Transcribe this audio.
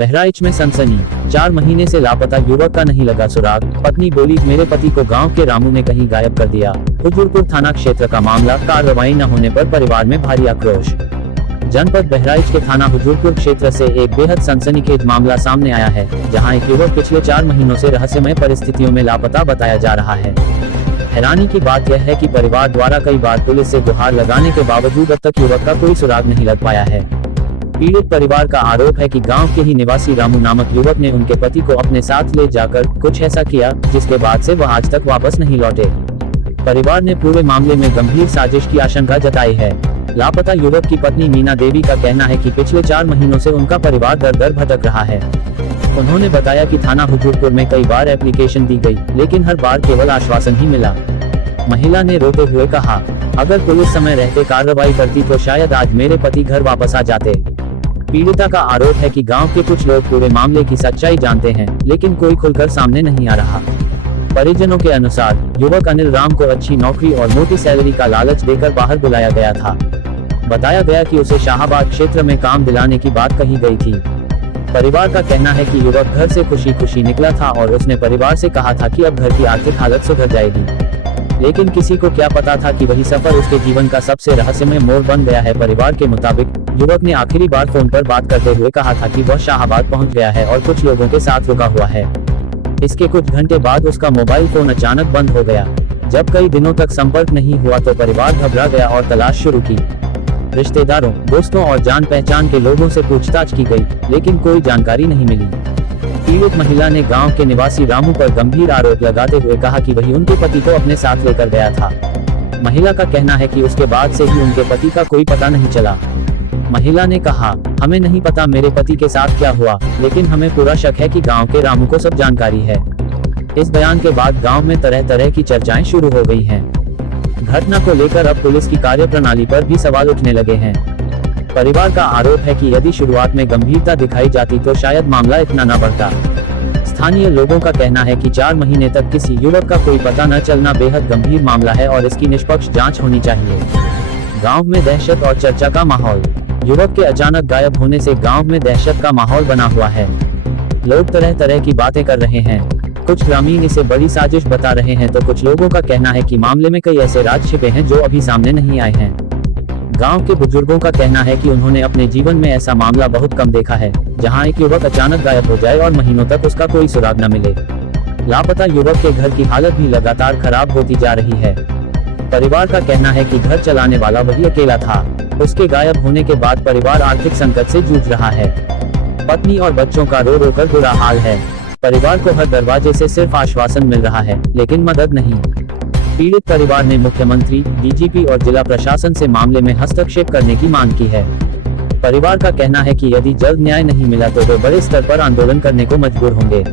बहराइच में सनसनी, 4 महीने से लापता युवक का नहीं लगा सुराग। पत्नी बोली, मेरे पति को गांव के रामू ने कहीं गायब कर दिया। हुजूरपुर थाना क्षेत्र का मामला, कार्रवाई न होने पर परिवार में भारी आक्रोश। जनपद बहराइच के थाना हुजूरपुर क्षेत्र से एक बेहद सनसनीखेज मामला सामने आया है, जहां एक युवक पिछले 4 महीनों से रहस्यमय परिस्थितियों में लापता बताया जा रहा है। हैरानी की बात यह है कि परिवार द्वारा कई बार पुलिस से गुहार लगाने के बावजूद अब तक युवक का कोई सुराग नहीं लग पाया है। पीड़ित परिवार का आरोप है कि गांव के ही निवासी रामू नामक युवक ने उनके पति को अपने साथ ले जाकर कुछ ऐसा किया, जिसके बाद से वह आज तक वापस नहीं लौटे। परिवार ने पूरे मामले में गंभीर साजिश की आशंका जताई है। लापता युवक की पत्नी मीना देवी का कहना है कि पिछले 4 महीनों से उनका परिवार दर दर भटक रहा है। उन्होंने बताया कि थाना हुजूरपुर में कई बार एप्लीकेशन दी गई, लेकिन हर बार केवल आश्वासन ही मिला। महिला ने रोते हुए कहा, अगर पुलिस समय रहते कार्रवाई करती तो शायद आज मेरे पति घर वापस आ जाते। पीड़िता का आरोप है कि गांव के कुछ लोग पूरे मामले की सच्चाई जानते हैं, लेकिन कोई खुलकर सामने नहीं आ रहा। परिजनों के अनुसार युवक अनिल राम को अच्छी नौकरी और मोटी सैलरी का लालच देकर बाहर बुलाया गया था। बताया गया कि उसे शाहाबाद क्षेत्र में काम दिलाने की बात कही गई थी। परिवार का कहना है कि युवक घर से खुशी खुशी निकला था और उसने परिवार से कहा था कि अब घर की आर्थिक हालत सुधर जाएगी, लेकिन किसी को क्या पता था कि वही सफर उसके जीवन का सबसे रहस्यमय मोड़ बन गया है। परिवार के मुताबिक युवक ने आखिरी बार फोन पर बात करते हुए कहा था कि वह शाहाबाद पहुंच गया है और कुछ लोगों के साथ रुका हुआ है। इसके कुछ घंटे बाद उसका मोबाइल फोन अचानक बंद हो गया। जब कई दिनों तक संपर्क नहीं हुआ तो परिवार घबरा गया और तलाश शुरू की। रिश्तेदारों, दोस्तों और जान पहचान के लोगों से पूछताछ की गई, लेकिन कोई जानकारी नहीं मिली। पीड़ित महिला ने गांव के निवासी रामू पर गंभीर आरोप लगाते हुए कहा कि वही उनके पति को अपने साथ लेकर गया था। महिला का कहना है कि उसके बाद से ही उनके पति का कोई पता नहीं चला। महिला ने कहा, हमें नहीं पता मेरे पति के साथ क्या हुआ, लेकिन हमें पूरा शक है कि गांव के रामू को सब जानकारी है। इस बयान के बाद गांव में तरह तरह की चर्चाएं शुरू हो गई हैं। घटना को लेकर अब पुलिस की कार्यप्रणाली पर भी सवाल उठने लगे हैं। परिवार का आरोप है कि यदि शुरुआत में गंभीरता दिखाई जाती तो शायद मामला इतना न बढ़ता। स्थानीय लोगों का कहना है कि 4 महीने तक किसी युवक का कोई पता न चलना बेहद गंभीर मामला है और इसकी निष्पक्ष जांच होनी चाहिए। गांव में दहशत और चर्चा का माहौल। युवक के अचानक गायब होने से गांव में दहशत का माहौल बना हुआ है। लोग तरह तरह की बातें कर रहे हैं। कुछ ग्रामीण इसे बड़ी साजिश बता रहे हैं तो कुछ लोगों का कहना है कि मामले में कई ऐसे राज छिपे हैं जो अभी सामने नहीं आए हैं। गांव के बुजुर्गों का कहना है कि उन्होंने अपने जीवन में ऐसा मामला बहुत कम देखा है, जहां एक युवक अचानक गायब हो जाए और महीनों तक उसका कोई सुराग न मिले। लापता युवक के घर की हालत भी लगातार खराब होती जा रही है। परिवार का कहना है कि घर चलाने वाला वही अकेला था। उसके गायब होने के बाद परिवार आर्थिक संकट से जूझ रहा है। पत्नी और बच्चों का रो रो कर बुरा हाल है। परिवार को हर दरवाजे से सिर्फ आश्वासन मिल रहा है, लेकिन मदद नहीं। पीड़ित परिवार ने मुख्यमंत्री, डीजीपी और जिला प्रशासन से मामले में हस्तक्षेप करने की मांग की है। परिवार का कहना है कि यदि जल्द न्याय नहीं मिला तो वे बड़े स्तर पर आंदोलन करने को मजबूर होंगे।